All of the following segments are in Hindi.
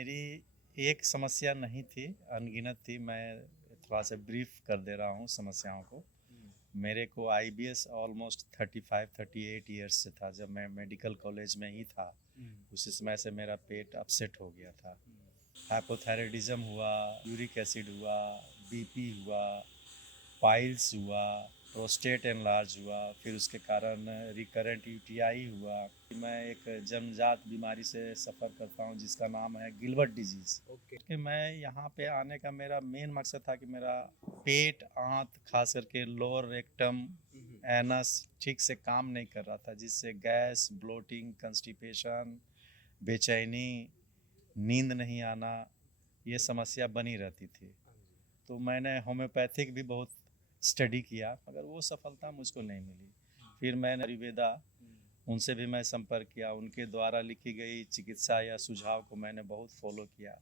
मेरी एक समस्या नहीं थी, अनगिनत थी। मैं थोड़ा-सा ब्रीफ़ कर दे रहा हूँ समस्याओं को। मेरे को आईबीएस ऑलमोस्ट 35-38 ईयर्स से था, जब मैं मेडिकल कॉलेज में ही था। उसी समय से मेरा पेट अपसेट हो गया था। हाइपोथायरायडिज़्म हुआ, यूरिक एसिड हुआ, बीपी हुआ, पाइल्स हुआ, प्रोस्टेट एनलार्ज हुआ, फिर उसके कारण रिकरेंट यूटीआई हुआ। मैं एक जन्मजात बीमारी से सफ़र करता हूँ जिसका नाम है गिलबर्ट डिजीज़। कि मैं यहाँ पे आने का मेरा मेन मकसद था कि मेरा पेट, आंत, खास करके लोअर रेक्टम, एनस ठीक से काम नहीं कर रहा था, जिससे गैस, ब्लोटिंग, कंस्टिपेशन, बेचैनी, नींद नहीं आना, ये समस्या बनी रहती थी। तो मैंने होम्योपैथिक भी बहुत स्टडी किया, मगर वो सफलता मुझको नहीं मिली। फिर मैंने आयुर्वेदा, उनसे भी मैं संपर्क किया। उनके द्वारा लिखी गई चिकित्सा या सुझाव को मैंने बहुत फॉलो किया,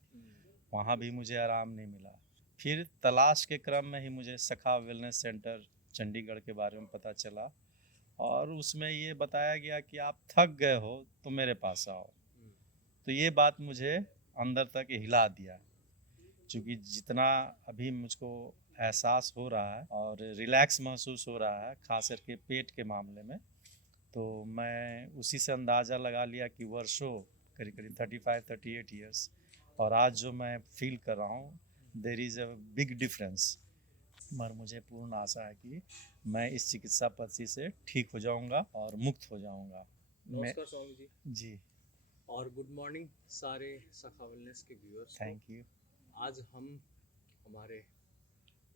वहाँ भी मुझे आराम नहीं मिला। फिर तलाश के क्रम में ही मुझे सखा वेलनेस सेंटर चंडीगढ़ के बारे में पता चला, और उसमें ये बताया गया कि आप थक गए हो तो मेरे पास आओ। तो ये बात मुझे अंदर तक हिला दिया, क्योंकि जितना अभी मुझको एहसास हो रहा है और रिलैक्स महसूस हो रहा है, खास करके पेट के मामले में, तो मैं उसी से अंदाज़ा लगा लिया कि वर्षों, करीब करीब 35-38 ईयर्स, और आज जो मैं फील कर रहा हूँ, there is a big difference. मगर मुझे पूर्ण आशा है कि मैं इस चिकित्सा पद्धति से ठीक हो जाऊंगा और मुक्त हो जाऊंगा। नमस्कार स्वामी जी। जी, और गुड मॉर्निंग सारे सखा वेलनेस के व्यूअर्स को। Thank you. आज हम हमारे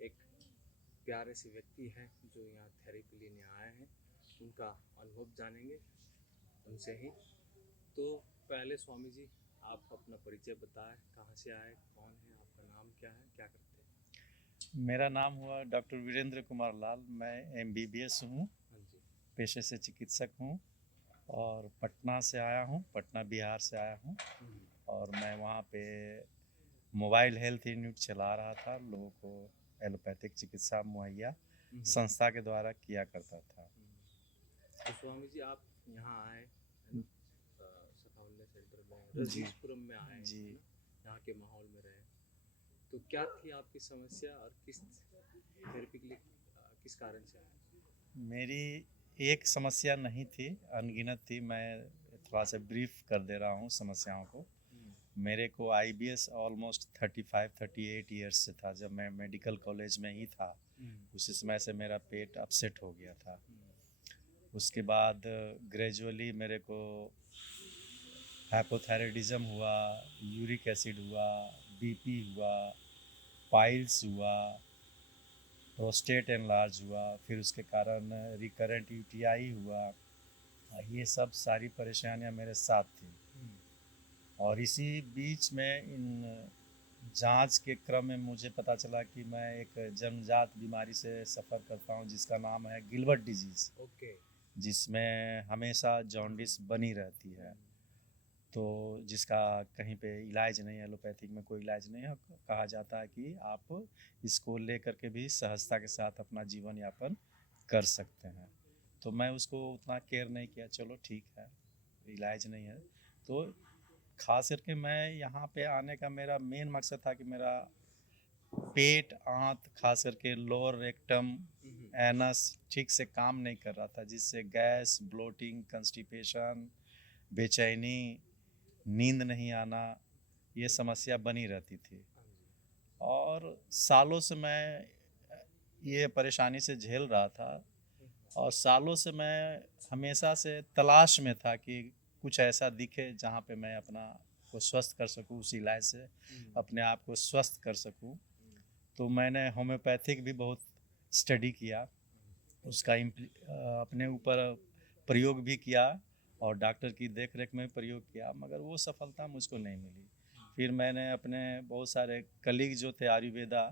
एक प्यारे से व्यक्ति हैं जो यहाँ थेरेपी लेने आए हैं, उनका अनुभव जानेंगे उनसे ही। तो पहले स्वामी जी, आप अपना परिचय बताएं, कहाँ से आए, कौन है, आपका नाम क्या है, क्या करते हैं? मेरा नाम हुआ डॉक्टर वीरेंद्र कुमार लाल। मैं एमबीबीएस हूँ, हाँ जी। पेशे से चिकित्सक हूँ, और पटना से आया हूँ, पटना बिहार से आया हूँ। और मैं वहाँ पे मोबाइल हेल्थ यूनिट चला रहा था, लोगों को एलोपैथिक चिकित्सा मुहैया संस्था के द्वारा किया करता था। तो स्वामी जी, आप यहाँ आए सखा वेलनेस सेंटर में, रजनीशपुरम में आए, जी। है ना? यहाँ के माहौल में रहे, तो क्या थी आपकी समस्या और किस थेरेपी के लिए किस कारण से आए? मेरी एक समस्या नहीं थी, अनगिनत थी। मैं थोड़ा सा ब्रीफ कर दे रहा हूँ समस्याओं को। मेरे को आईबीएस ऑलमोस्ट 35-38 ईयर्स से था, जब मैं मेडिकल कॉलेज में ही था। उसी समय से मेरा पेट अपसेट हो गया था। उसके बाद ग्रेजुअली मेरे को हाइपोथायरायडिज़्म हुआ, यूरिक एसिड हुआ, बीपी हुआ, पाइल्स हुआ, प्रोस्टेट एनलार्ज हुआ, फिर उसके कारण रिकरेंट यूटीआई हुआ। ये सब सारी परेशानियां मेरे साथ थी। और इसी बीच में इन जांच के क्रम में मुझे पता चला कि मैं एक जन्मजात बीमारी से सफ़र करता हूं जिसका नाम है गिलबर्ट डिजीज़, ओके। जिसमें हमेशा जॉन्डिस बनी रहती है। तो जिसका कहीं पे इलाज नहीं है, एलोपैथिक में कोई इलाज नहीं है। कहा जाता है कि आप इसको लेकर के भी सहजता के साथ अपना जीवन यापन कर सकते हैं। तो मैं उसको उतना केयर नहीं किया, चलो ठीक है, इलाज नहीं है। तो खास करके मैं यहाँ पे आने का मेरा मेन मकसद था कि मेरा पेट, आंत, खास करके लोअर रेक्टम, एनस ठीक से काम नहीं कर रहा था, जिससे गैस, ब्लोटिंग, कंस्टिपेशन, बेचैनी, नींद नहीं आना, ये समस्या बनी रहती थी। और सालों से मैं ये परेशानी से झेल रहा था, और सालों से मैं हमेशा से तलाश में था कि कुछ ऐसा दिखे जहाँ पे मैं अपना को स्वस्थ कर सकूँ, उस इलाज से अपने आप को स्वस्थ कर सकूँ। तो मैंने होम्योपैथिक भी बहुत स्टडी किया, उसका अपने ऊपर प्रयोग भी किया, और डॉक्टर की देख रेख में प्रयोग किया, मगर वो सफलता मुझको नहीं मिली। फिर मैंने अपने बहुत सारे कलीग जो थे आयुर्वेदा,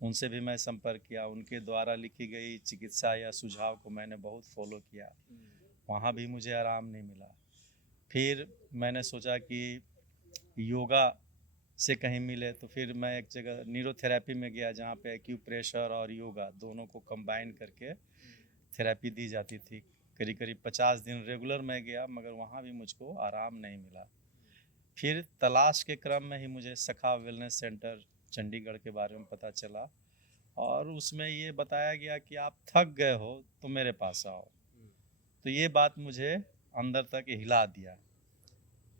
उनसे भी मैं संपर्क किया। उनके द्वारा लिखी गई चिकित्सा या सुझाव को मैंने बहुत फॉलो किया, वहाँ भी मुझे आराम नहीं मिला। फिर मैंने सोचा कि योगा से कहीं मिले, तो फिर मैं एक जगह न्यूरोथेरेपी में गया, जहाँ पे एक्यूप्रेशर और योगा दोनों को कंबाइन करके थेरेपी दी जाती थी। करीब करीब 50 दिन रेगुलर मैं गया, मगर वहाँ भी मुझको आराम नहीं मिला। फिर तलाश के क्रम में ही मुझे सखा वेलनेस सेंटर चंडीगढ़ के बारे में पता चला, और उसमें ये बताया गया कि आप थक गए हो तो मेरे पास आओ। तो ये बात मुझे अंदर तक हिला दिया,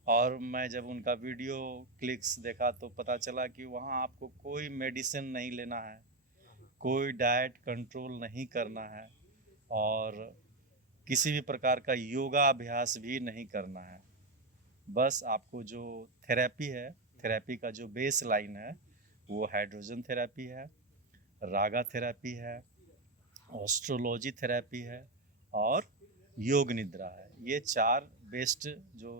और मैं जब उनका वीडियो क्लिक्स देखा तो पता चला कि वहाँ आपको कोई मेडिसिन नहीं लेना है, कोई डाइट कंट्रोल नहीं करना है, और किसी भी प्रकार का योगा अभ्यास भी नहीं करना है। बस आपको जो थेरेपी है, थेरेपी का जो बेस लाइन है वो हाइड्रोजन थेरेपी है, रागा थेरेपी है, एस्ट्रोलॉजी थेरेपी है, और योग निद्रा है। ये 4 बेस्ट जो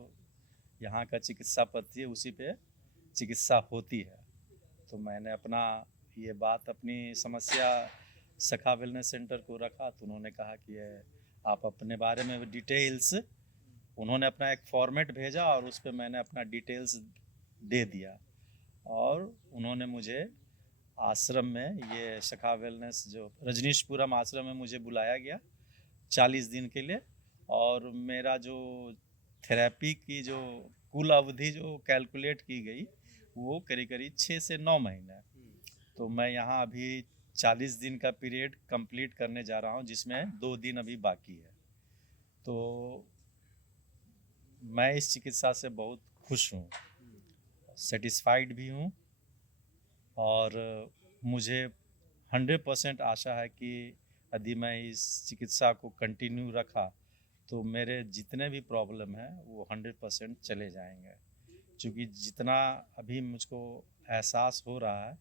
यहाँ का चिकित्सा पद्धति है, उसी पे चिकित्सा होती है। तो मैंने अपना ये बात, अपनी समस्या सखा वेलनेस सेंटर को रखा, तो उन्होंने कहा कि आप अपने बारे में डिटेल्स, उन्होंने अपना एक फॉर्मेट भेजा और उस पर मैंने अपना डिटेल्स दे दिया, और उन्होंने मुझे आश्रम में, ये सखा वेलनेस जो रजनीशपुरम आश्रम में मुझे बुलाया गया 40 दिन के लिए, और मेरा जो थेरेपी की जो कुल अवधि जो कैलकुलेट की गई वो करीब करीब 6 से 9 महीने। तो मैं यहाँ अभी 40 दिन का पीरियड कंप्लीट करने जा रहा हूँ, जिसमें 2 दिन अभी बाकी है। तो मैं इस चिकित्सा से बहुत खुश हूँ, सेटिस्फाइड भी हूँ, और मुझे 100% आशा है कि यदि मैं इस चिकित्सा को कंटिन्यू रखा तो मेरे जितने भी प्रॉब्लम हैं वो 100% चले जाएंगे। क्योंकि जितना अभी मुझको एहसास हो रहा है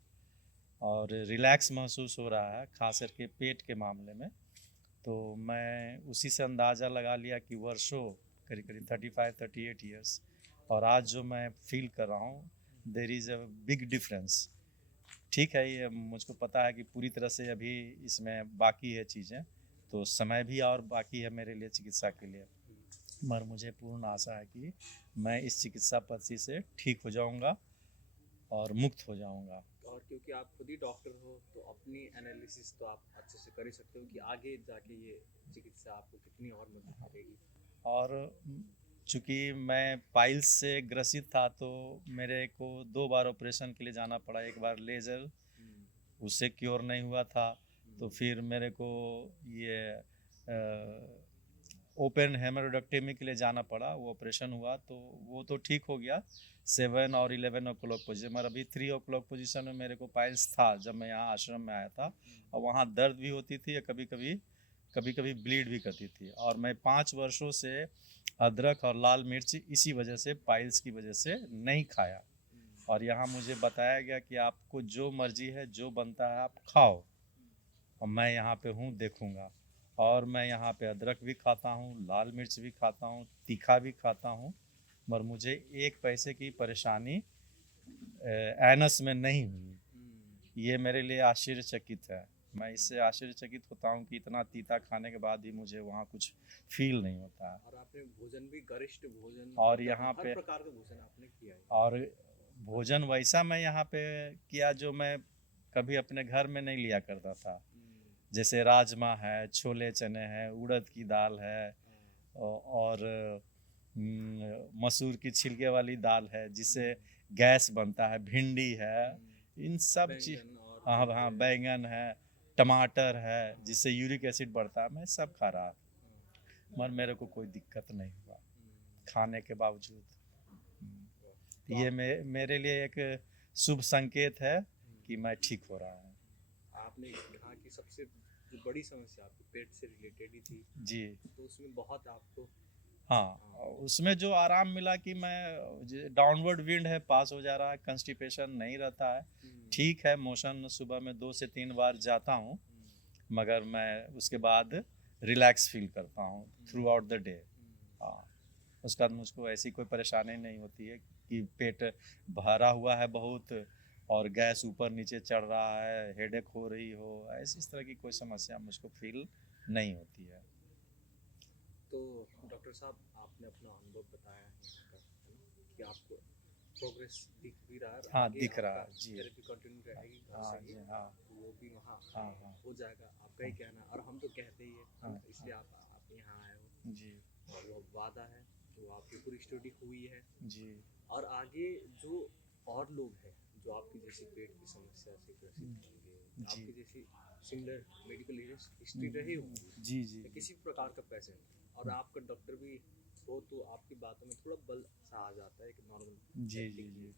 और रिलैक्स महसूस हो रहा है, खास करके पेट के मामले में, तो मैं उसी से अंदाज़ा लगा लिया कि वर्षों, करीब करीब 35-38 ईयर्स, और आज जो मैं फील कर रहा हूँ, there is a big difference. ठीक है, ये मुझको पता है कि पूरी तरह से अभी इसमें बाकी है चीज़ें, तो समय भी और बाकी है मेरे लिए चिकित्सा के लिए, मगर मुझे पूर्ण आशा है कि मैं इस चिकित्सा पद्धति से ठीक हो जाऊंगा और मुक्त हो जाऊंगा। और क्योंकि आप खुद ही डॉक्टर हो तो अपनी एनालिसिस तो आप अच्छे से कर ही सकते हो कि आगे जाके ये चिकित्सा आपको कितनी और मदद करेगी। और चूँकि मैं पाइल्स से ग्रसित था, तो मेरे को 2 बार ऑपरेशन के लिए जाना पड़ा। एक बार लेज़र, उससे क्योर नहीं हुआ था, तो फिर मेरे को ये ओपन हेमरोडक्टेमी के लिए जाना पड़ा। वो ऑपरेशन हुआ तो वो तो ठीक हो गया 7 और 11 ओ क्लॉक पोजिशन, मगर अभी 3 ओ क्लॉक पोजिशन में मेरे को पाइल्स था जब मैं यहाँ आश्रम में आया था, और वहाँ दर्द भी होती थी, या कभी कभी ब्लीड भी करती थी। और मैं 5 वर्षों से अदरक और लाल मिर्च इसी वजह से, पाइल्स की वजह से नहीं खाया, और यहाँ मुझे बताया गया कि आपको जो मर्जी है, जो बनता है आप खाओ, और मैं यहाँ पे हूँ, देखूँगा। और मैं यहाँ पे अदरक भी खाता हूँ, लाल मिर्च भी खाता हूँ, तीखा भी खाता हूँ, मगर मुझे 1 पैसे की परेशानी एनस में नहीं हुई। ये मेरे लिए आश्चर्यचकित है। मैं इससे आश्चर्यचकित होता हूँ कि इतना तीता खाने के बाद भी मुझे वहाँ कुछ फील नहीं होता है। और आपने भोजन भी गरिष्ठ भोजन, और यहाँ हर पे प्रकार का भोजन आपने किया है। और भोजन वैसा मैं यहाँ पे किया जो मैं कभी अपने घर में नहीं लिया करता था। जैसे राजमा है, छोले चने हैं, उड़द की दाल है, और मसूर की छिलके वाली दाल है जिससे गैस बनता है, भिंडी है, इन सब चीज़, हाँ हाँ, बैंगन है, टमाटर है जिससे यूरिक एसिड बढ़ता है, मैं सब खा रहा, मगर मेरे को कोई दिक्कत नहीं हुआ खाने के बावजूद। ये मेरे लिए एक शुभ संकेत है कि मैं ठीक हो रहा हूँ। आपने कहा कि सबसे जो बड़ी समस्या आपको पेट से रिलेटेड ही थी जी, तो उसमें बहुत आपको, हाँ, उसमें जो आराम मिला कि मैं डाउनवर्ड विंड है, पास हो जा रहा है, कंस्टिपेशन नहीं रहता है, ठीक है, मोशन सुबह में 2 से 3 बार जाता हूँ, मगर मैं उसके बाद रिलैक्स फील करता हूँ थ्रू आउट द डे। हाँ, उसके बाद मुझको ऐसी कोई परेशानी नहीं होती है कि पेट भरा हुआ है बहुत और गैस ऊपर नीचे चढ़ रहा है, हेडेक हो रही हो, ऐसी इस तरह की कोई समस्या मुझको फील नहीं होती है। तो डॉक्टर साहब आपने अपना अनुभव बताया है यहाँ का, है ना, कि आपको प्रोग्रेस दिख भी रहा है। हाँ, आगे दिख रहा आपका है जी। थेरेपी कंटिन्यू रहेगी घर हाँ से ही, जी, हाँ तो वो भी वहाँ हाँ हाँ हो जाएगा, आपका ही कहना, और हम तो कहते ही है, हाँ, इसलिए आप यहाँ आए हो, जी और वो वादा है जो आपकी पूरी स्टडी हुई है, जी। और आगे जो और लोग हैं जो आपकी जैसी पेट की समस्या से ग्रसित होंगे, जी। आपकी जैसी सिमिलर मेडिकल हिस्ट्री रहे होंगी, जी जी या किसी भी प्रकार का पेशेंट, और आपका डॉक्टर भी हो, तो आपकी बातों में थोड़ा बल सा आ जाता है एक नॉर्मल जी व्यक्ति जी की जी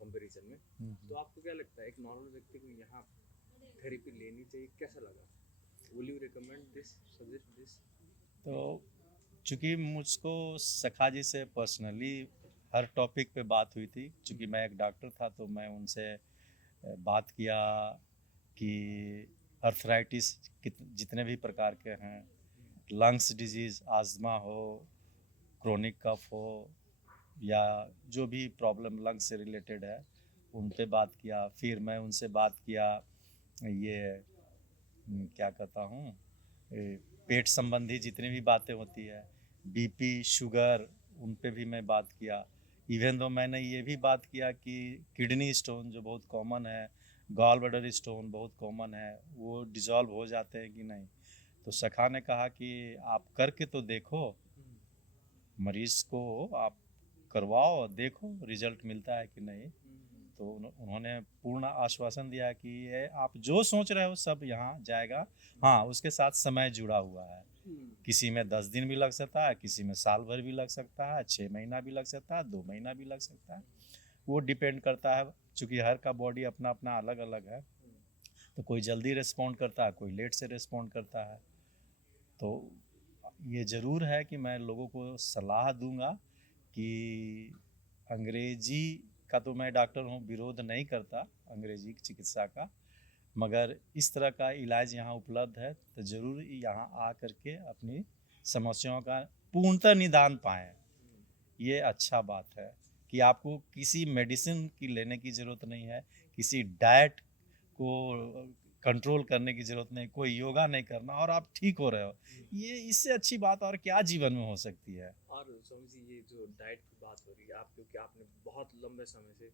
कंपैरिजन में। तो आपको क्या लगता है एक नॉर्मल व्यक्ति को यहाँ थेरेपी लेनी चाहिए, कैसा लगा? Will you recommend this, suggest this? तो चूँकि मुझको सखा जी से पर्सनली हर टॉपिक पे बात हुई थी, चूँकि मैं एक डॉक्टर था तो मैं उनसे बात किया कि अर्थराइटिस जितने भी प्रकार के हैं, लंग्स डिजीज़, आस्थमा हो, क्रोनिक कफ हो, या जो भी प्रॉब्लम लंग्स से रिलेटेड है, उन पे बात किया। फिर मैं उनसे बात किया ये क्या कहता हूँ, पेट संबंधी जितनी भी बातें होती है, बीपी, शुगर, उन पे भी मैं बात किया। इवन दो मैंने ये भी बात किया कि किडनी स्टोन जो बहुत कॉमन है, गॉल ब्लैडर स्टोन बहुत कॉमन है, वो डिज़ोल्व हो जाते हैं कि नहीं। तो सखा ने कहा कि आप करके तो देखो, मरीज़ को आप करवाओ, देखो रिजल्ट मिलता है कि नहीं। तो उन्होंने पूर्ण आश्वासन दिया कि ये आप जो सोच रहे हो सब यहाँ जाएगा। हाँ, उसके साथ समय जुड़ा हुआ है, किसी में 10 दिन भी लग सकता है, किसी में साल भर भी लग सकता है, 6 महीना भी लग सकता है, 2 महीना भी लग सकता है। वो डिपेंड करता है, चूँकि हर का बॉडी अपना अपना अलग अलग है, तो कोई जल्दी रिस्पॉन्ड करता है, कोई लेट से रिस्पॉन्ड करता है। तो ये ज़रूर है कि मैं लोगों को सलाह दूंगा कि अंग्रेजी का तो मैं डॉक्टर हूँ, विरोध नहीं करता अंग्रेजी चिकित्सा का, मगर इस तरह का इलाज यहाँ उपलब्ध है तो ज़रूर यहाँ आ करके अपनी समस्याओं का पूर्णतः निदान पाएँ। ये अच्छा बात है कि आपको किसी मेडिसिन की लेने की ज़रूरत नहीं है, किसी डाइट को कंट्रोल करने की ज़रूरत नहीं, कोई योगा नहीं करना, और आप ठीक हो रहे हो। ये इससे अच्छी बात और क्या जीवन में हो सकती है। और स्वामी जी, ये जो डाइट की बात हो रही है, आप क्योंकि आपने बहुत लंबे समय से,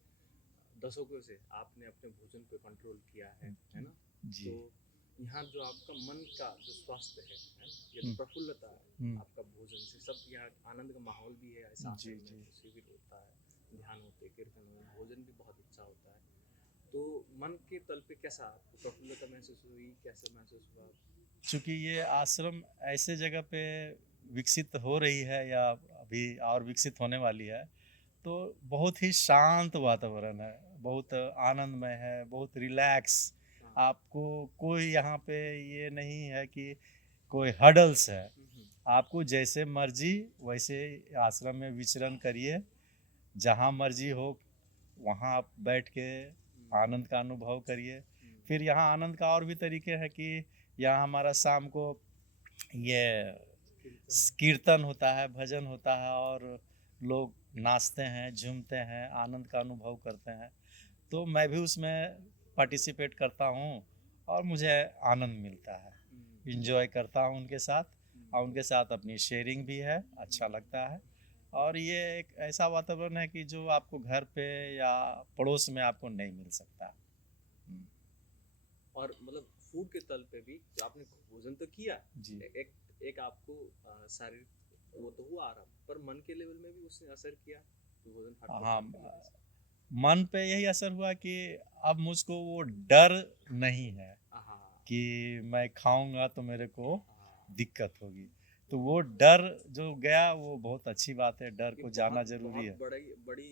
दशकों से आपने अपने भोजन पे कंट्रोल किया है ना? जी। तो यहाँ जो आपका मन का जो स्वास्थ्य है, ये जो प्रफुल्लता है आपका भोजन से, सब यहाँ आनंद का माहौल भी है, ऐसा जी आश्रम जी में शिविर होता है, ध्यान होते, कीर्तन हो, भोजन भी बहुत अच्छा होता है। तो मन के तल पे कैसा आपको प्रफुल्लता महसूस हुई, कैसे महसूस हुआ? चूँकि ये आश्रम ऐसे जगह पे विकसित हो रही है या अभी और विकसित होने वाली है, तो बहुत ही शांत वातावरण है, बहुत आनंदमय है, बहुत रिलैक्स। आपको कोई यहाँ पे ये नहीं है कि कोई हर्डल्स है, आपको जैसे मर्जी वैसे आश्रम में विचरण करिए, जहाँ मर्जी हो वहाँ आप बैठ के आनंद का अनुभव करिए। फिर यहाँ आनंद का और भी तरीके हैं कि यहाँ हमारा शाम को ये कीर्तन होता है, भजन होता है, और लोग नाचते हैं, झूमते हैं, आनंद का अनुभव करते हैं। तो मैं भी उसमें पार्टिसिपेट करता हूँ और मुझे आनंद मिलता है, इंजॉय करता हूँ उनके साथ, और उनके साथ अपनी शेयरिंग भी है, अच्छा लगता है। और ये एक ऐसा वातावरण है कि जो आपको घर पे या पड़ोस में आपको नहीं मिल सकता। और मतलब फूड के तल पे भी जो आपने भोजन तो किया, जी। एक आपको शारीरिक वो तो हुआ आराम, पर मन के लेवल में भी उसने असर किया, तो भोजन हाँ, मन पे यही असर हुआ कि अब मुझको वो डर नहीं है कि मैं खाऊंगा तो मेरे को दिक्कत होगी। तो वो डर जो गया, वो बहुत अच्छी बात है, डर को जाना जरूरी है। बड़ी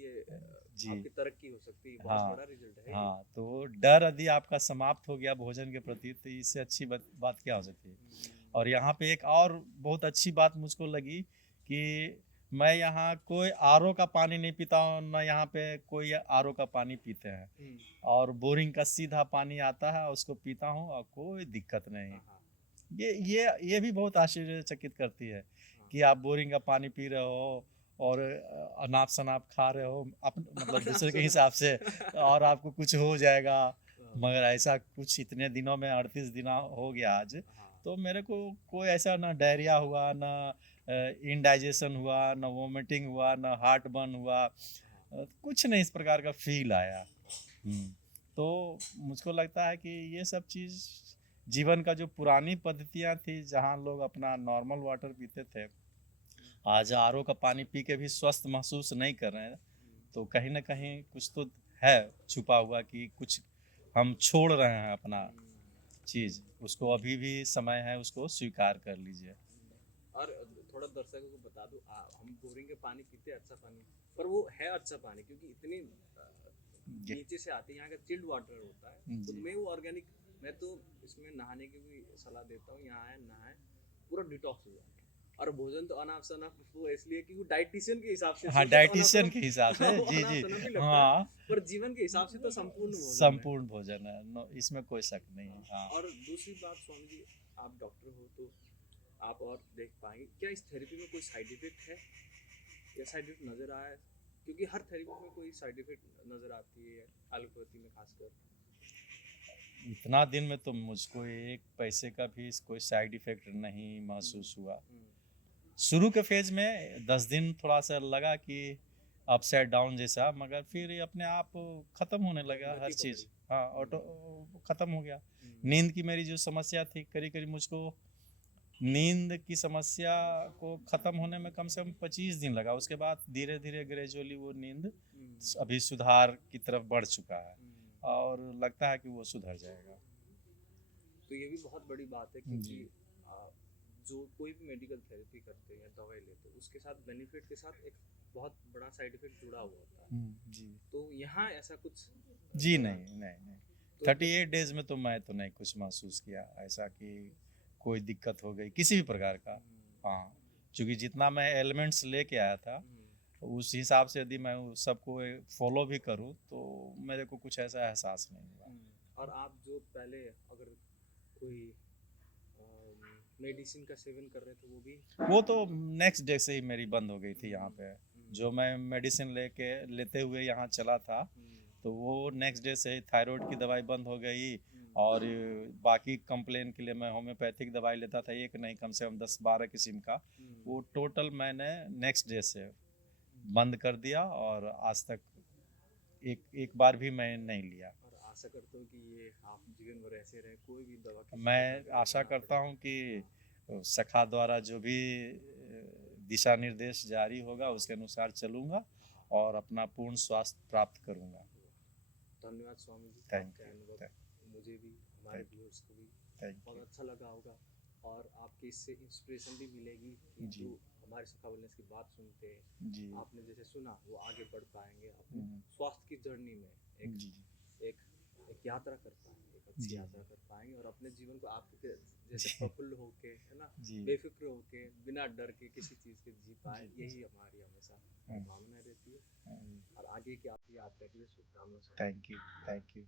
जी आपकी तरक्की हो सकती है, हाँ, बहुत बड़ा रिजल्ट है। हाँ, तो डर यदि आपका समाप्त हो गया भोजन के प्रति, तो इससे अच्छी बात क्या हो सकती है। और यहाँ पे एक और बहुत अच्छी बात मुझको लगी कि मैं यहाँ कोई आरओ का पानी नहीं पीता हूँ, ना यहाँ पे कोई आरओ का पानी पीते हैं, और बोरिंग का सीधा पानी आता है, उसको पीता हूँ और कोई दिक्कत नहीं। ये भी बहुत आश्चर्यचकित करती है कि आप बोरिंग का पानी पी रहे हो और अनाप शनाप खा रहे हो मतलब दूसरे के हिसाब से, और आपको कुछ हो जाएगा। मगर ऐसा कुछ इतने दिनों में 38 दिन हो गया आज, तो मेरे को कोई ऐसा ना डायरिया हुआ, ना इनडाइजेशन हुआ, ना वोमिटिंग हुआ, ना हार्ट बर्न हुआ, कुछ नहीं इस प्रकार का फील आया। तो मुझको लगता है कि ये सब चीज़ जीवन का जो पुरानी पद्धतियाँ थी, जहाँ लोग अपना नॉर्मल वाटर पीते थे, आज आरओ का पानी पी के भी स्वस्थ महसूस नहीं कर रहे हैं, तो कहीं ना कहीं कुछ तो है छुपा हुआ कि कुछ हम छोड़ रहे हैं अपना चीज़, उसको अभी भी समय है, उसको स्वीकार कर लीजिए। और थोड़ा दर्शकों को बता दूं, हम बोरिंग के पानी पीते हैं, अच्छा पानी, पर वो है अच्छा पानी क्योंकि इतनी जी नीचे से आती है, यहाँ का चिल्ड वाटर होता है, खुद जी में वो ऑर्गेनिक। मैं तो इसमें नहाने की भी सलाह देता हूँ, यहाँ आए नहाए, पूरा डिटॉक्स हो जाए। और भोजन तो अनाप शनाप वो इसलिए कि वो डाइटिशियन के हिसाब से हाँ, सोचे तो अनाप डाइटिशियन शनाप के हिसाब से वो जी अनाप जी शनाप ही लगता है, हाँ, पर जीवन के हिसाब से तो संपूर्ण भोजन है। संपूर्ण भोजन है, इसमें कोई शक नहीं है। हाँ और दूसरी बात स्वामी जी, आप डॉक्टर हो तो आप और देख पाएंगे, क्या इस थेरेपी में कोई साइड इफेक्ट है या साइड इफेक्ट नज़र आया है? क्योंकि हर थेरेपी में कोई साइड इफेक्ट नज़र आती है, एलोपैथी में खासकर। इतना दिन में तो मुझको एक पैसे का भी कोई साइड इफेक्ट नहीं महसूस हुआ। शुरू के फेज में 10 दिन थोड़ा सा लगा कि अपसाइड डाउन जैसा, मगर फिर ये अपने आप ख़त्म होने लगा हर गति चीज़। पकड़ी। हाँ, ऑटो ख़त्म हो गया। नींद की मेरी जो समस्या थी, करीब करीब मुझको नींद की समस्या को ख़त्म होने में कम से कम 25 दिन लगा। उसके बाद धीरे धीरे ग्रेजुअली वो नींद अभी सुधार की तरफ बढ़ चुका है और लगता है कि वो सुधर जाएगा। तो ये भी बहुत बड़ी बात है क्योंकि जो कोई भी मेडिकल थेरेपी करते हैं या दवाई लेते हैं, उसके साथ बेनिफिट के साथ एक बहुत बड़ा साइड इफेक्ट जुड़ा हुआ होता है। जी तो यहाँ ऐसा कुछ जी नहीं नहीं नहीं, तो 38 डेज में तो मैं तो नहीं कुछ महसूस किया ऐसा कि कोई दिक्कत हो गई किसी भी प्रकार का। हाँ, क्योंकि जितना मैं एलिमेंट्स लेके आया था उस हिसाब से यदि मैं उस सबको फॉलो भी करूँ तो मेरे को कुछ ऐसा एहसास नहीं हुआ। और आप जो पहले अगर कोई मेडिसिन का सेवन कर रहे थे वो तो नेक्स्ट डे से ही मेरी बंद हो गई थी। यहाँ पे जो मैं मेडिसिन लेते हुए यहाँ चला था तो वो नेक्स्ट डे से ही थायराइड की दवाई बंद हो गई और बाकी कंप्लेन के लिए मैं होम्योपैथिक दवाई लेता था, एक नहीं कम से कम 10-12 किस्म का, वो टोटल मैंने नेक्स्ट डे से बंद कर दिया और आज तक एक बार भी मैं नहीं लिया। और आशा करता हूँ कि ये आप जीवन भर ऐसे रहे, कोई भी दवा की मैं आशा करता हूँ कि सखा द्वारा जो भी दिशा निर्देश जारी होगा उसके अनुसार चलूँगा और अपना पूर्ण स्वास्थ्य प्राप्त करूँगा। धन्यवाद स्वामी जी, थैंक आपके यू। अनुभव मुझे भी, हमारे व्यूअर्स को भी बहुत अच्छा लगा होगा और आपकी इससे इंस्पिरेशन भी मिलेगी कि जो हमारे सखा वेलनेस की बात सुनते हैं जी आपने जैसे सुना वो आगे बढ़ पाएंगे अपने स्वास्थ्य की जर्नी में, एक यात्रा कर पाएंगे, एक अच्छी यात्रा कर पाएंगे और अपने जीवन को आपके जैसे प्रफुल्ल होके, है ना, बेफिक्र होके, बिना डर के किसी चीज़ के जी पाए, यही हमारी हमेशा कामना रहती है। और आगे की आपकी यात्रा के लिए शुभकामनाएं। Thank you.